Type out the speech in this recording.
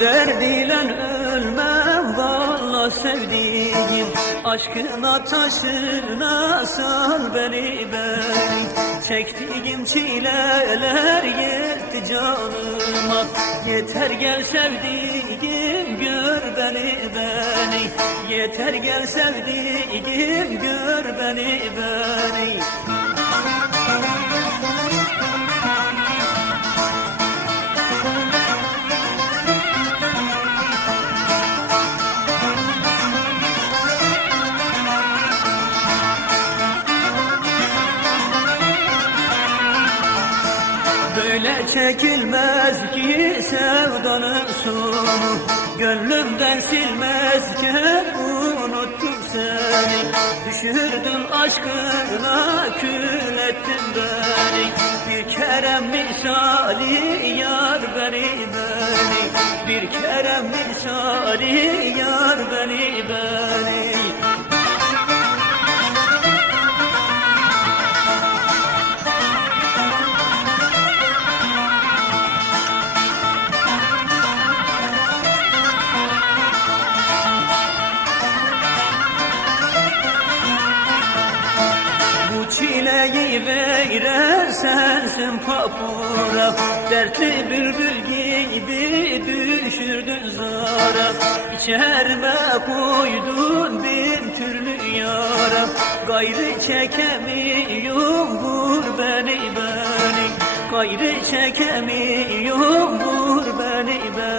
derdiyle ölmem valla sevdiğim Aşkına taşına sal beni beni Çektiğim çileler yetti canıma. Yeter gel sevdiğim gör beni beni Yeter gel sevdiğim gör beni beni Böyle çekilmez ki sevdanın sonu. Gönlümden silmezken unuttum seni. Düşürdün aşkına kül ettin beni. Bir kere misali yar beni beni. Bir kere misali yar beni beni çileyi veren sensin papura Dertli bülbül gibi düşürdün zara. İçerme koydun bin türlü yara. Gayrı çekemiyorum vur beni beni. Gayrı çekemiyorum vur beni beni